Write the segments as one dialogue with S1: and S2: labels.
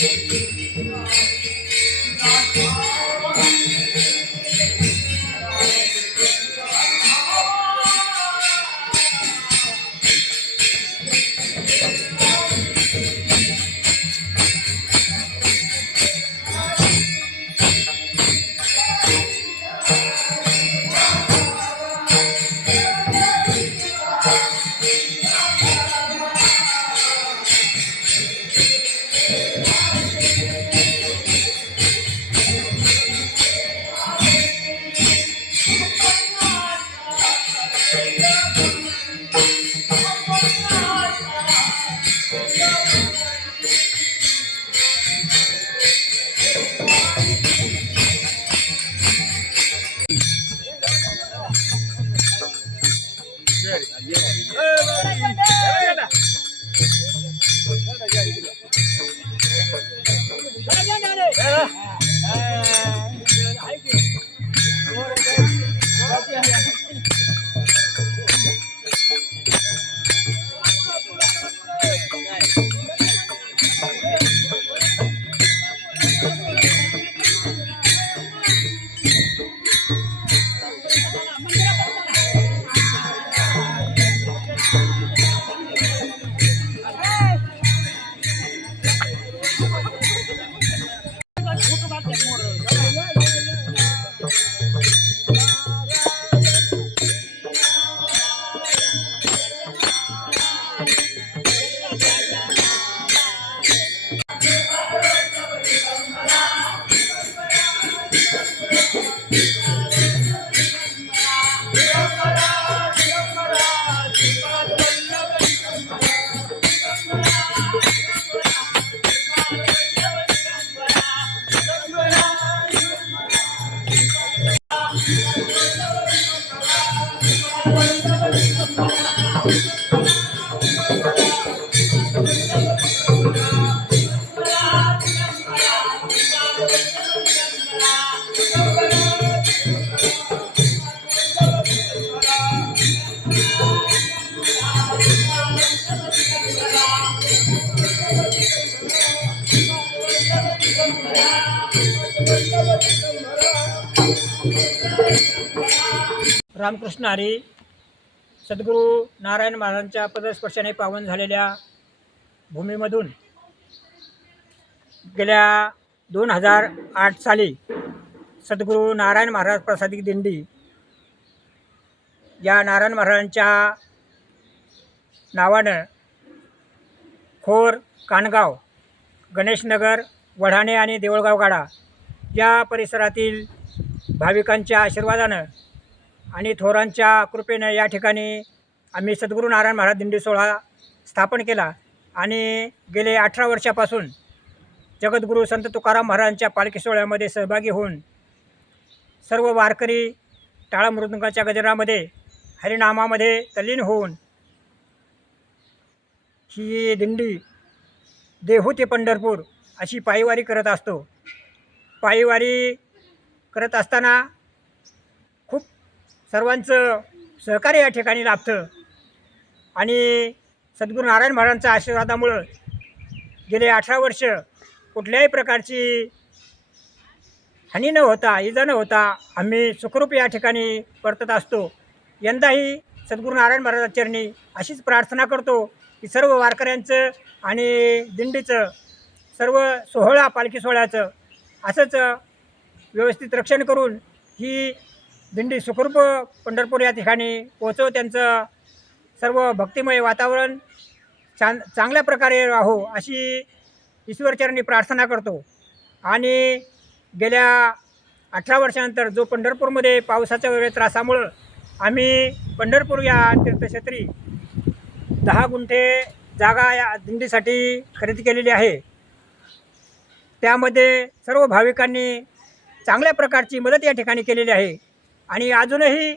S1: Yeah. சரி रामकृष्ण हरी सद्गुरू नारायण महाराजांच्या पदस्पर्शाने पावन झालेल्या भूमीमधून गेल्या दोन हजार आठ साली सद्गुरू नारायण महाराज प्रसादिक दिंडी या नारायण महाराजांच्या नावानं खोर कानगाव गणेशनगर वढाणे आणि देवळगाव गाडा या परिसरातील भाविकांच्या आशीर्वादानं आणि थोरांच्या कृपेनं या ठिकाणी आम्ही सद्गुरू नारायण महाराज दिंडी सोहळा स्थापन केला आणि गेले अठरा वर्षापासून जगद्गुरू संत तुकाराम महाराजांच्या पालखी सोहळ्यामध्ये सहभागी होऊन सर्व वारकरी टाळा मृदुंगाच्या गजरामध्ये हरिनामामध्ये तल्लीन होऊन ही दिंडी देहू ते पंढरपूर अशी पायीवारी करत असतो. पायीवारी करत असताना खूप सर्वांचं सहकार्य या ठिकाणी लाभतं आणि सद्गुरू नारायण महाराजांच्या आशीर्वादामुळं गेले अठरा वर्ष कुठल्याही प्रकारची हानी न होता इजा न होता आम्ही सुखरूप या ठिकाणी परतत असतो. यंदाही सद्गुरू नारायण महाराजाचरणी अशीच प्रार्थना करतो की सर्व वारकऱ्यांचं आणि दिंडीचं सर्व सोहळा पालखी सोहळ्याचं असंच व्यवस्थित रक्षण करून ही दिंडी सुखरूप पंढरपूर या ठिकाणी पोचव त्यांचं सर्व भक्तिमय वातावरण चां चांगल्या प्रकारे राहो अशी ईश्वरचरणी प्रार्थना करतो. आणि गेल्या अठरा वर्षानंतर जो पंढरपूरमध्ये पावसाच्या वगैरे त्रासामुळं आम्ही पंढरपूर या तीर्थक्षेत्री दहा गुंठे जागा या दिंडीसाठी खरेदी केलेली आहे. त्यामध्ये सर्व भाविकांनी चांगल्या प्रकारची मदत या ठिकाणी केलेली आहे. आणि अजूनही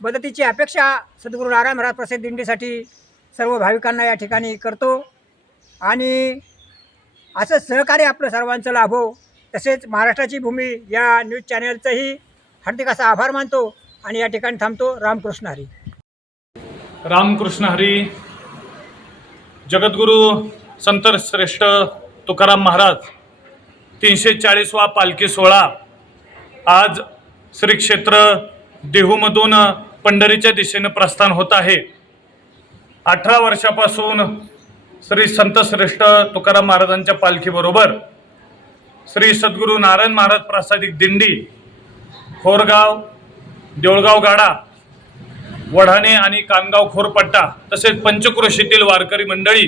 S1: मदतीची अपेक्षा सद्गुरू नारायण महाराज प्रसिद्ध दिंडीसाठी सर्व भाविकांना या ठिकाणी करतो. आणि असं सहकार्य आपलं सर्वांचं लाभो. तसेच महाराष्ट्राची भूमी या न्यूज चॅनलचंही हार्दिक असा आभार मानतो आणि या ठिकाणी थांबतो रामकृष्ण हरी.
S2: रामकृष्ण हरी. जगद्गुरू संत श्रेष्ठ तुकाराम महाराज तीनशे चाळीसवा पालखी सोहळा आज श्री क्षेत्र देहूमधून पंढरीच्या दिशेनं प्रस्थान होत आहे. अठरा वर्षापासून श्री संतश्रेष्ठ तुकाराम महाराजांच्या पालखीबरोबर श्री सद्गुरू नारायण महाराज प्रासादिक दिंडी खोरगाव देऊळगाव गाडा वढाणे आणि कानगाव खोरपट्टा तसेच पंचक्रोशीतील वारकरी मंडळी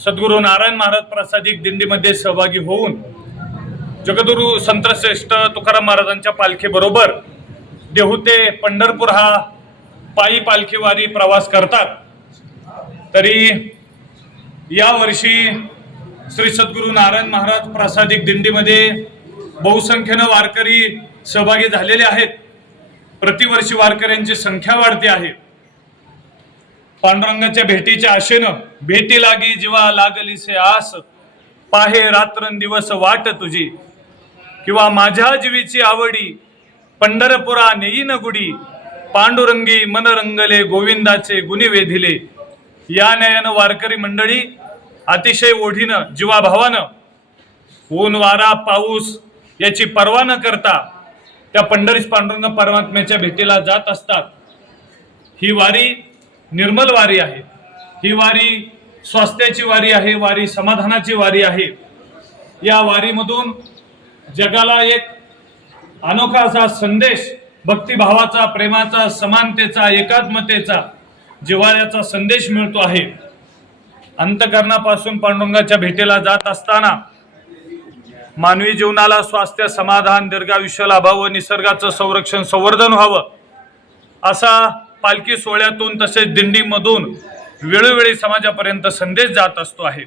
S2: सद्गुरू नारायण महाराज प्रासादिक दिंडीमध्ये सहभागी होऊन जगदुरू संतश्रेष्ठ तुकाराम महाराजांच्या पालखीबरोबर देहू ते पंढरपूर हा पायी पालखीवारी प्रवास करतात. तरी यावर्षी श्री सद्गुरू नारायण महाराज प्रासादिक दिंडीमध्ये बहुसंख्येनं वारकरी सहभागी झालेले आहेत. प्रतिवर्षी वारकऱ्यांची संख्या वाढते आहे. पांडुरंगाच्या भेटीच्या आशेनं भेटी लागी जीवा लागलीसे आस पाहे रात्रंदिवस वाट तुझी. किंवा माझ्या जीवीची आवडी पंढरपुरा नेईन गुडी पांडुरंगी मनरंगले गोविंदाचे गुणी वेधिले. या न्यायानं वारकरी मंडळी अतिशय ओढीनं जीवाभावानं ऊन वारा पाऊस याची पर्वा न करता त्या पंढरीस पांडुरंग परमात्म्याच्या भेटीला जात असतात. ही वारी निर्मल वारी आहे. ही वारी स्वास्थ्याची वारी आहे वारी समाधानाची वारी आहे. या वारीमधून जगाला एक अनोखा असा संदेश भक्तिभावाचा प्रेमाचा समानतेचा एकात्मतेचा जिव्हाळ्याचा संदेश मिळतो आहे. अंतकरणापासून पांडुरंगाच्या भेटीला जात असताना मानवी जीवनाला स्वास्थ्य समाधान दीर्घायुष्य लाभावं निसर्गाचं संरक्षण संवर्धन व्हावं असा पालखी सोहळ्यातून तसेच दिंडीमधून वेळोवेळी समाजापर्यंत संदेश जात असतो आहे.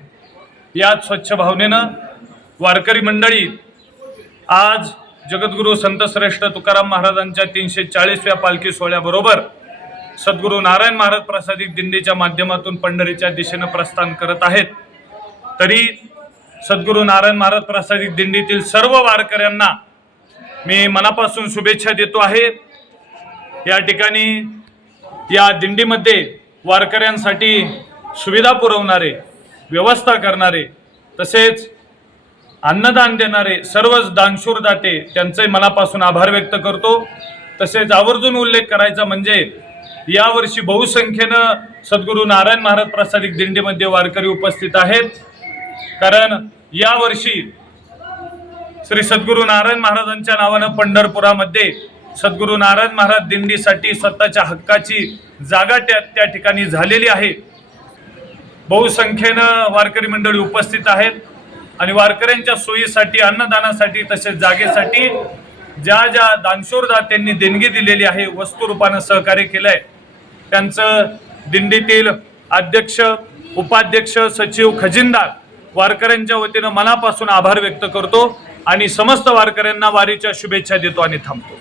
S2: याच स्वच्छ भावनेनं वारकरी मंडळी आज जगद्गुरू संत श्रेष्ठ तुकाराम महाराजांच्या तीनशे चाळीसव्या पालखी सोहळ्याबरोबर सद्गुरू नारायण महाराज प्रसादिक दिंडीच्या माध्यमातून पंढरीच्या दिशेनं प्रस्थान करत आहेत. तरी सद्गुरू नारायण महाराज प्रासादिक दिंडीतील सर्व वारकऱ्यांना मी मनापासून शुभेच्छा देतो आहे. या ठिकाणी या दिंडीमध्ये वारकऱ्यांसाठी सुविधा पुरवणारे व्यवस्था करणारे तसेच अन्नदान देणारे सर्वच दानशूर दाते त्यांचे मनापासून आभार व्यक्त करतो. तसेच आवर्जून उल्लेख करायचा म्हणजे यावर्षी बहुसंख्येनं सद्गुरू नारायण महाराज प्रासादिक दिंडीमध्ये वारकरी उपस्थित आहेत. कारण यावर्षी श्री सद्गुरू नारायण महाराजांच्या नावानं पंढरपुरामध्ये सद्गुरू नारायण महाराज दिंडीसाठी स्वतःच्या हक्काची जागा त्या त्या ठिकाणी झालेली आहे. बहुसंख्येनं वारकरी मंडळी उपस्थित आहेत आणि वारकऱ्यांच्या सोयीसाठी अन्नदानासाठी तसेच जागेसाठी ज्या ज्या दानशूर दात्यांनी देणगी दिलेली आहे वस्तुरूपानं सहकार्य केलं आहे त्यांचं दिंडीतील अध्यक्ष उपाध्यक्ष सचिव खजिनदार वारकऱ्यांच्या वतीनं मनापासून आभार व्यक्त करतो आणि समस्त वारकऱ्यांना वारीच्या शुभेच्छा देतो आणि थांबतो.